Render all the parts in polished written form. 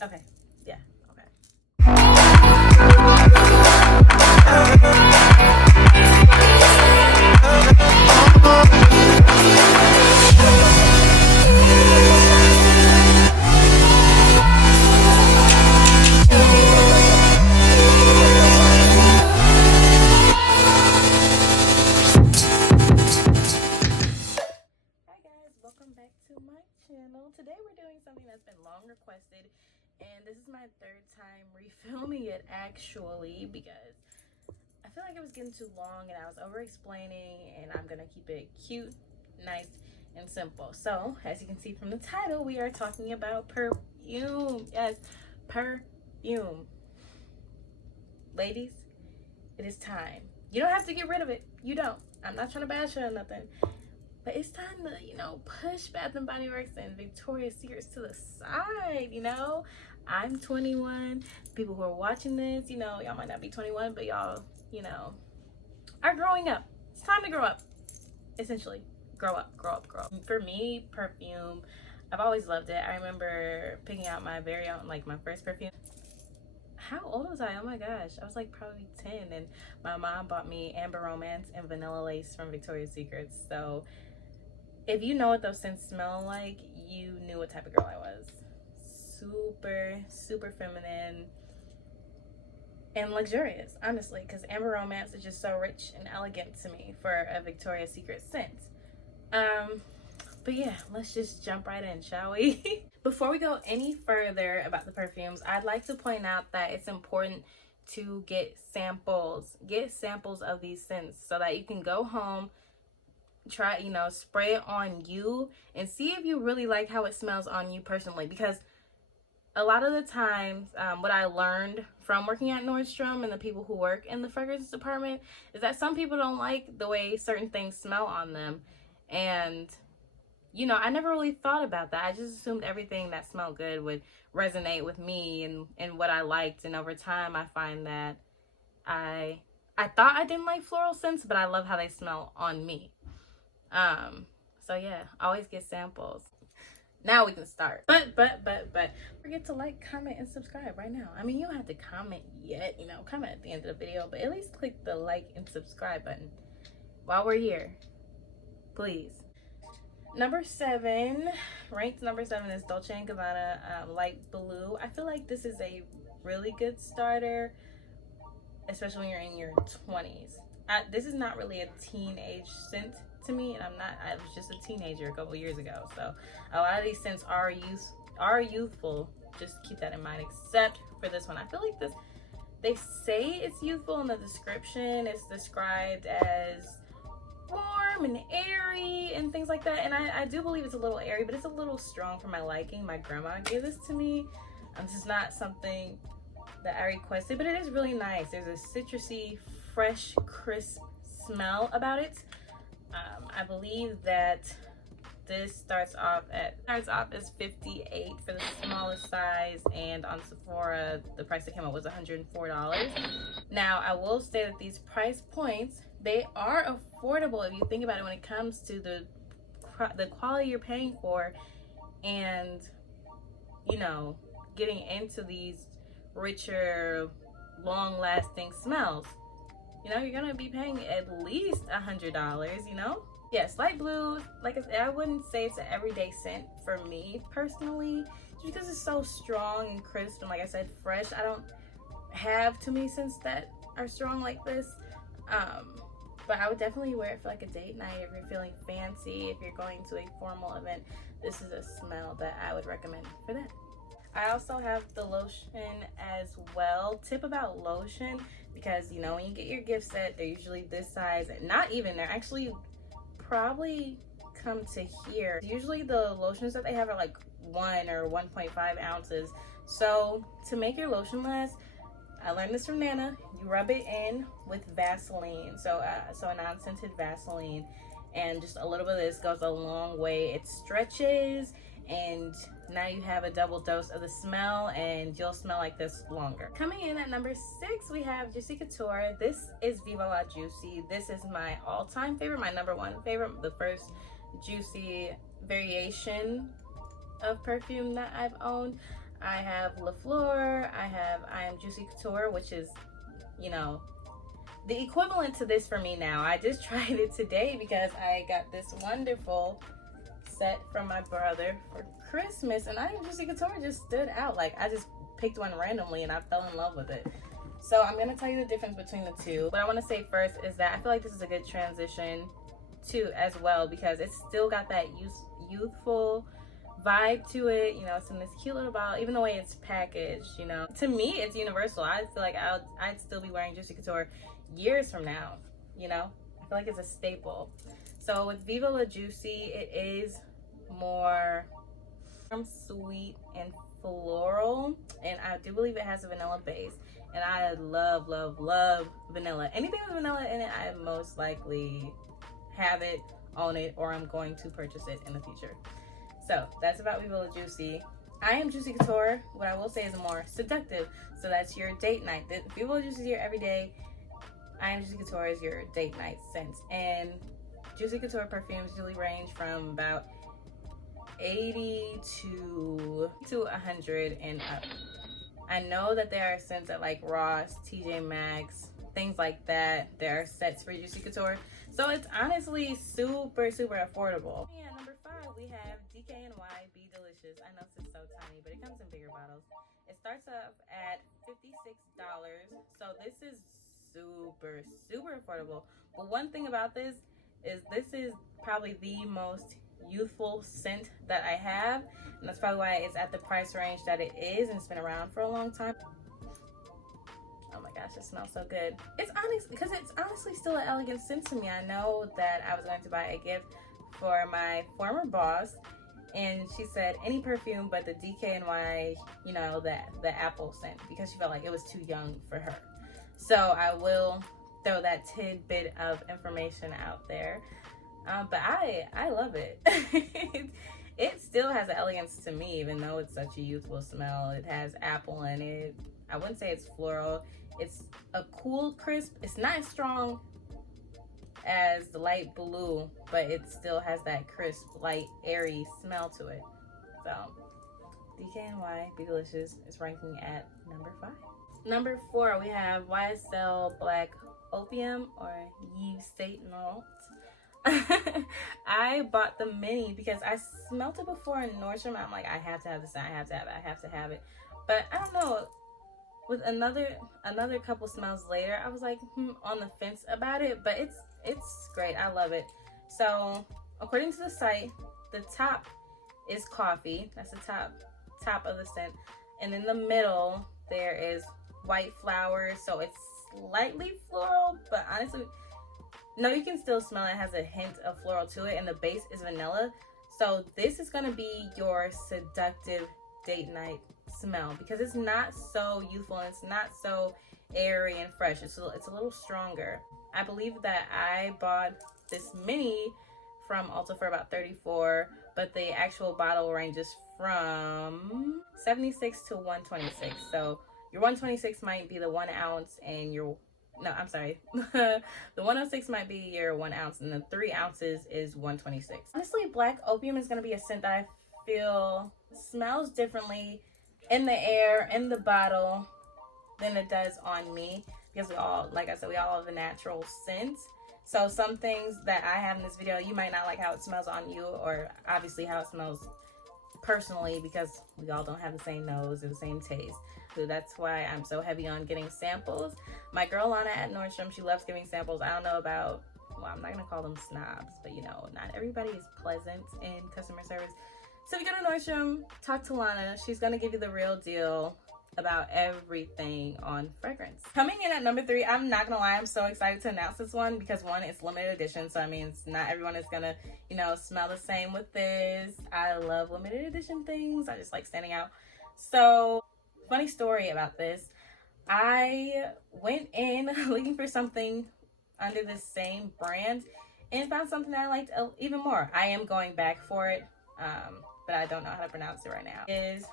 Okay. Yeah. Okay. Welcome back to my channel. Today we're doing something that's been long requested, and this is my third time refilming it actually, because I feel like it was getting too long and I was over explaining, and I'm gonna keep it cute, nice, and simple. So as you can see from the title, we are talking about perfume. Yes, perfume. Ladies, it is time. You don't have to get rid of it. You don't. I'm not trying to bash her or nothing. But it's time to, push Bath & Body Works and Victoria's Secrets to the side, I'm 21. People who are watching this, y'all might not be 21, but y'all, are growing up. It's time to grow up, essentially. Grow up, grow up, grow up. For me, perfume, I've always loved it. I remember picking out my very own, my first perfume. How old was I? Oh my gosh, I was probably 10, and my mom bought me Amber Romance and Vanilla Lace from Victoria's Secrets. So if you know what those scents smell like, you knew what type of girl I was. Super, super feminine and luxurious, honestly, because Amber Romance is just so rich and elegant to me for a Victoria's Secret scent. But yeah, let's just jump right in, shall we? Before we go any further about the perfumes, I'd like to point out that it's important to get samples. Get samples of these scents so that you can go home, try, spray it on you and see if you really like how it smells on you personally. Because a lot of the times, what I learned from working at Nordstrom and the people who work in the fragrance department is that some people don't like the way certain things smell on them. And I never really thought about that. I just assumed everything that smelled good would resonate with me and what I liked. And over time, I find that I thought I didn't like floral scents, but I love how they smell on me. So yeah, always get samples. Now we can start. But forget to like, comment, and subscribe right now. I mean, you don't have to comment yet, comment at the end of the video, but at least click the like and subscribe button while we're here, please. Number 7, ranked number 7 is Dolce & Gabbana Light Blue. I feel like this is a really good starter, especially when you're in your 20s. This is not really a teenage scent to me, and I was just a teenager a couple years ago, so a lot of these scents are youthful. Just keep that in mind, except for this one. I feel like they say it's youthful in the description. It's described as warm and airy and things like that, and I do believe it's a little airy, but it's a little strong for my liking. My grandma gave this to me. This is not something that I requested, but it is really nice. There's a citrusy, fresh, crisp smell about it. I believe that this starts off as $58 for the smallest size, and on Sephora the price that came up was $104. Now I will say that these price points, they are affordable if you think about it when it comes to the quality you're paying for, and getting into these richer, long-lasting smells. You're gonna be paying at least $100, Yes, light blue, like I said, I wouldn't say it's an everyday scent for me personally, just because it's so strong and crisp and, like I said, fresh. I don't have too many scents that are strong like this. But I would definitely wear it for a date night if you're feeling fancy, if you're going to a formal event. This is a smell that I would recommend for that. I also have the lotion as well. Tip about lotion, because when you get your gift set, they're usually this size, and not even, they're actually probably come to here. Usually the lotions that they have are 1 or 1.5 ounces. So to make your lotion last, I learned this from Nana. You rub it in with Vaseline, so a non-scented Vaseline, and just a little bit of this goes a long way. It stretches, and now you have a double dose of the smell, and you'll smell like this longer. Coming in at number 6, we have Juicy Couture. This is Viva La Juicy. This is my all-time favorite, my number 1 favorite, the first Juicy variation of perfume that I've owned. I have La Fleur. I Am Juicy Couture, which is, you know, the equivalent to this for me now. I just tried it today because I got this wonderful set from my brother for Christmas, and I Am Juicy Couture just stood out. Like, I just picked one randomly and I fell in love with it. So I'm gonna tell you the difference between the two. What I want to say first is that I feel like this is a good transition too as well, because it's still got that youthful vibe to it. You know, it's in this cute little bottle. Even the way it's packaged, you know, to me it's universal. I feel like I'd still be wearing Juicy Couture years from now. You know, I feel like it's a staple. So with Viva La Juicy, it is more sweet and floral, and I do believe it has a vanilla base, and I love vanilla. Anything with vanilla in it, I most likely have it, own it, or I'm going to purchase it in the future. So that's about Viva La Juicy. I Am Juicy Couture, what I will say, is more seductive. So that's your date night. Viva La Juicy is your everyday. I Am Juicy Couture is your date night scent. And Juicy Couture perfumes usually range from about 80 to 100 and up. I know that there are scents at like Ross, TJ Maxx, things like that. There are sets for Juicy Couture. So it's honestly super affordable. Yeah, number 5, we have DKNY Be Delicious. I know this is so tiny, but it comes in bigger bottles. It starts up at $56. So this is super affordable. But one thing about this is probably the most youthful scent that I have, and that's probably why it's at the price range that it is, and it's been around for a long time. Oh my gosh, it smells so good. It's honestly still an elegant scent to me. I know that I was going to buy a gift for my former boss, and she said any perfume but the DKNY, you know, the apple scent, because she felt like it was too young for her. So I will throw that tidbit of information out there. But I love it. It still has an elegance to me, even though it's such a youthful smell. It has apple in it. I wouldn't say it's floral. It's a cool crisp. It's not as strong as the light blue, but it still has that crisp, light, airy smell to it. So DKNY Be Delicious is ranking at number 5. Number 4, we have YSL Black Opium, or YSL. I bought the mini because I smelt it before in Nordstrom. I'm like, I have to have this, I have to have it. But I don't know, with another couple smells later, I was like on the fence about it, but it's great. I love it. So according to the site, the top is coffee. That's the top of the scent, and in the middle there is white flowers, so it's slightly floral, but honestly, no, you can still smell it. It has a hint of floral to it, and the base is vanilla. So this is gonna be your seductive date night smell, because it's not so youthful and it's not so airy and fresh. It's a little stronger. I believe that I bought this mini from Ulta for about $34, but the actual bottle ranges from $76 to $126. So your 126 might be the 1 ounce, and your the 106 might be your 1 ounce, and the 3 ounces is 126. Honestly, Black Opium is going to be a scent that I feel smells differently in the air, in the bottle, than it does on me, because we all, like I said, we all have a natural scent. So some things that I have in this video, you might not like how it smells on you, or obviously how it smells personally, because we all don't have the same nose or the same taste. So that's why I'm so heavy on getting samples. My girl Lana at Nordstrom, she loves giving samples. I don't know about, well, I'm not gonna call them snobs, but you know, not everybody is pleasant in customer service. So if you go to Nordstrom, talk to Lana. She's gonna give you the real deal about everything on fragrance. Coming in at number 3, I'm not gonna lie, I'm so excited to announce this one, because one, it's limited edition, so I mean, not everyone is gonna, you know, smell the same with this. I love limited edition things. I just like standing out. So funny story about this, I went in looking for something under the same brand and found something that I liked even more. I am going back for it, but I don't know how to pronounce it right now. It is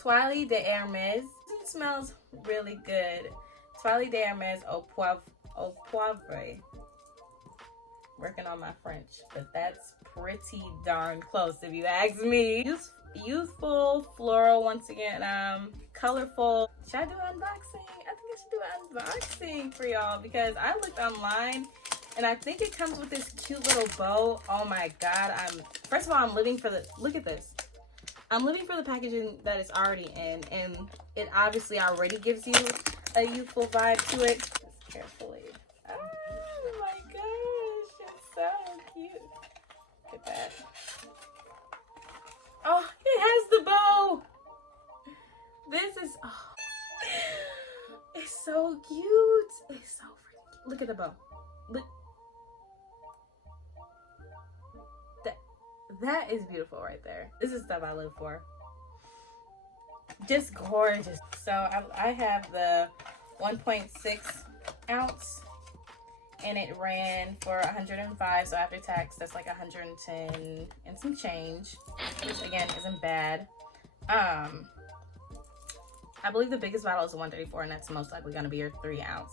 Twilight de Hermés. It smells really good. Twilight de Hermés au poivre. Working on my French, but that's pretty darn close if you ask me. youthful, floral once again, colorful. Should I do an unboxing? I think I should do an unboxing for y'all because I looked online and I think it comes with this cute little bow. Oh my god, first of all, I'm living for the, look at this. I'm living for the packaging that it's already in, and it obviously already gives you a youthful vibe to it. Just carefully. Oh my gosh, it's so cute. Look at that. Oh, it has the bow. This is, oh, it's so cute. It's so freaking cute. Look at the bow. Look. That is beautiful right there. This is stuff I live for. Just gorgeous. So I have the 1.6 ounce and it ran for 105. So after tax, that's like 110 and some change, which again isn't bad. I believe the biggest bottle is 134, and that's most likely going to be your 3 ounce.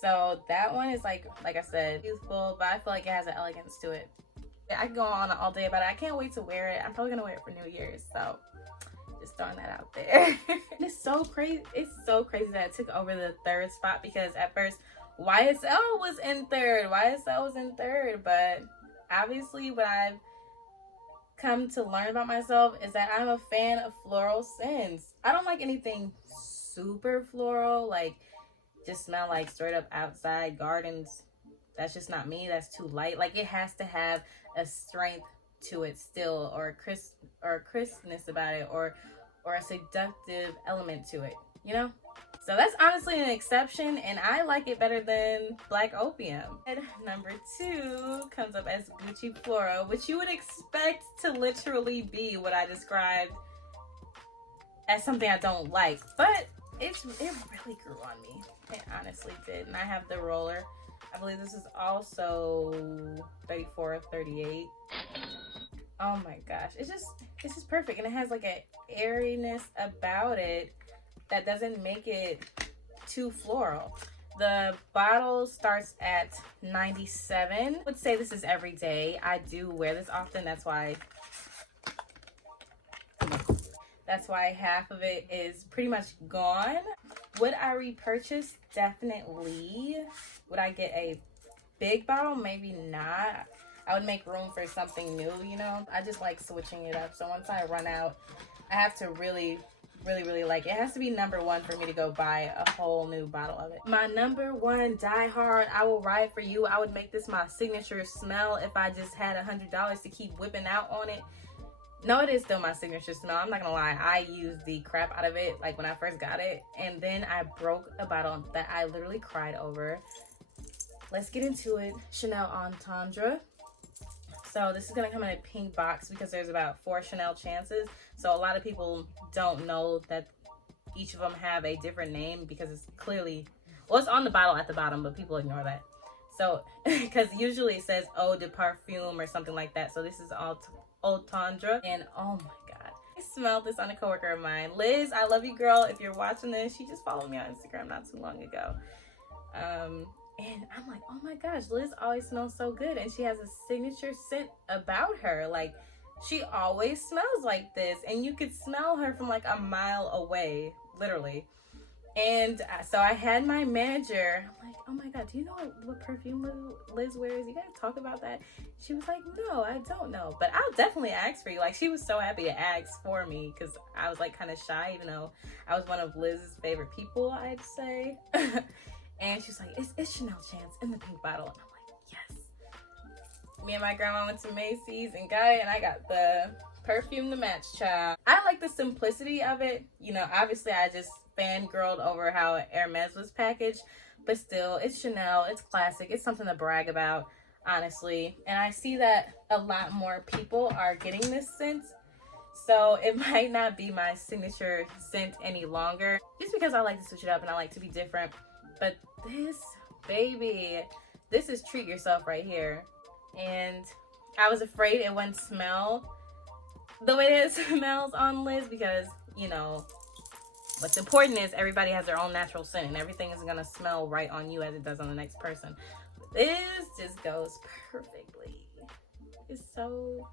So that one is like I said, youthful, but I feel like it has an elegance to it. I could go on all day about it. I can't wait to wear it. I'm probably gonna wear it for New Year's, so just throwing that out there. It's so crazy. It's so crazy that it took over the 3rd spot because at first YSL was in 3rd. YSL was in 3rd, but obviously what I've come to learn about myself is that I'm a fan of floral scents. I don't like anything super floral, like just smell like straight up outside gardens. That's just not me. That's too light. Like it has to have a strength to it still, or a crispness about it, or a seductive element to it, you know? So that's honestly an exception, and I like it better than Black Opium. And number 2 comes up as Gucci Floral, which you would expect to literally be what I described as something I don't like, but it really grew on me. It honestly did. And I have the roller. I believe this is also 34 or 38. Oh my gosh, it's just perfect, and it has like an airiness about it that doesn't make it too floral. The bottle starts at 97. I would say this is every day. I do wear this often. That's why half of it is pretty much gone. Would I repurchase? Definitely. Would I get a big bottle? Maybe not. I would make room for something new, you know? I just like switching it up. So once I run out, I have to really like it. It has to be number 1 for me to go buy a whole new bottle of it. My number 1 Die Hard, I Will Ride For You. I would make this my signature smell if I just had $100 to keep whipping out on it. No, it is still my signature smell. I'm not gonna lie. I used the crap out of it like when I first got it, and then I broke a bottle that I literally cried over. Let's get into it. Chanel Entendre. So this is gonna come in a pink box because there's about 4 Chanel chances. So a lot of people don't know that each of them have a different name because it's clearly, well, it's on the bottle at the bottom, but people ignore that. So, because usually it says Eau de Perfume or something like that. So this is Entendre, and oh my god, I smelled this on a coworker of mine. Liz, I love you, girl. If you're watching this, she just followed me on Instagram not too long ago. And I'm like, oh my gosh, Liz always smells so good, and she has a signature scent about her. Like, she always smells like this, and you could smell her from like a mile away, literally. And so I had my manager, I'm like, oh my god, do you know what perfume Liz wears? You guys talk about that? She was like, no, I don't know, but I'll definitely ask for you. Like, she was so happy to ask for me because I was like kind of shy, even though I was one of Liz's favorite people, I'd say. And she's like, it's Chanel Chance in the pink bottle. And I'm like, yes. Me and my grandma went to Macy's and got it, and I got the perfume to match, child. I like the simplicity of it. You know, obviously I just fangirled over how Hermés was packaged, but still, it's Chanel, it's classic, it's something to brag about, honestly. And I see that a lot more people are getting this scent, so it might not be my signature scent any longer, just because I like to switch it up and I like to be different. But this, baby, this is treat yourself right here. And I was afraid it wouldn't smell the way it smells on Liz because, you know, what's important is everybody has their own natural scent and everything isn't gonna smell right on you as it does on the next person. This just goes perfectly. It's so,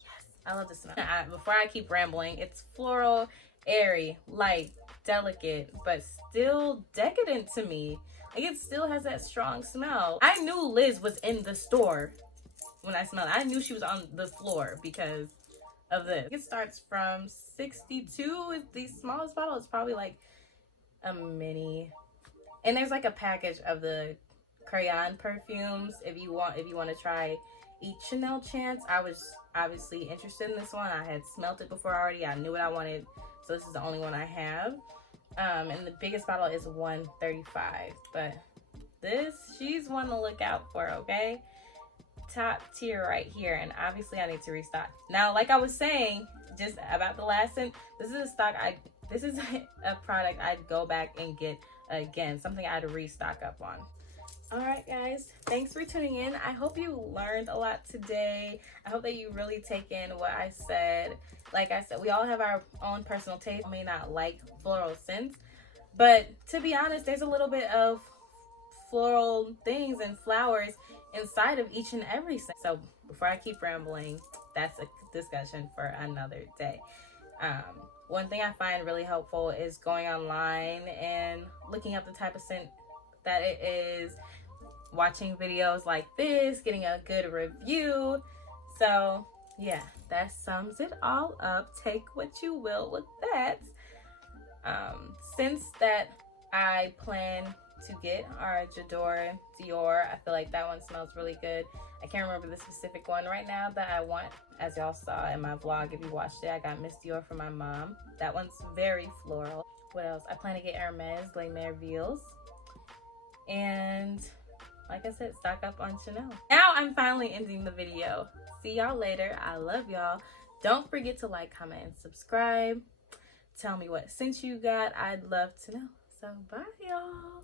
yes. I love the smell. Before I keep rambling, it's floral, airy, light, delicate, but still decadent to me. Like, it still has that strong smell. I knew Liz was in the store when I smelled it. I knew she was on the floor because of this. It starts from 62. Is the smallest bottle. It's probably like a mini. And there's like a package of the crayon perfumes if you want to try each Chanel chance. I was obviously interested in this one. I had smelt it before already. I knew what I wanted, so this is the only one I have. And the biggest bottle is 135, but this, she's one to look out for, okay? Top tier right here, and obviously I need to restock. Now, like I was saying just about the last scent, this is a product I'd go back and get again, something I'd restock up on. All right, guys, thanks for tuning in. I hope you learned a lot today. I hope that you really take in what I said. Like I said, we all have our own personal taste. I may not like floral scents, but to be honest, there's a little bit of floral things and flowers inside of each and every scent. So before I keep rambling, that's a discussion for another day. One thing I find really helpful is going online and looking up the type of scent that it is, watching videos like this, getting a good review. So yeah, that sums it all up. Take what you will with that. Scents that I plan to get are J'adore, Dior. I feel like that one smells really good. I can't remember the specific one right now that I want. As y'all saw in my vlog, if you watched it, I got Miss Dior for my mom. That one's very floral. What else? I plan to get Hermès Les Merveilles. And like I said, stock up on Chanel. Now I'm finally ending the video. See y'all later. I love y'all. Don't forget to like, comment, and subscribe. Tell me what scent you got. I'd love to know. So bye, y'all.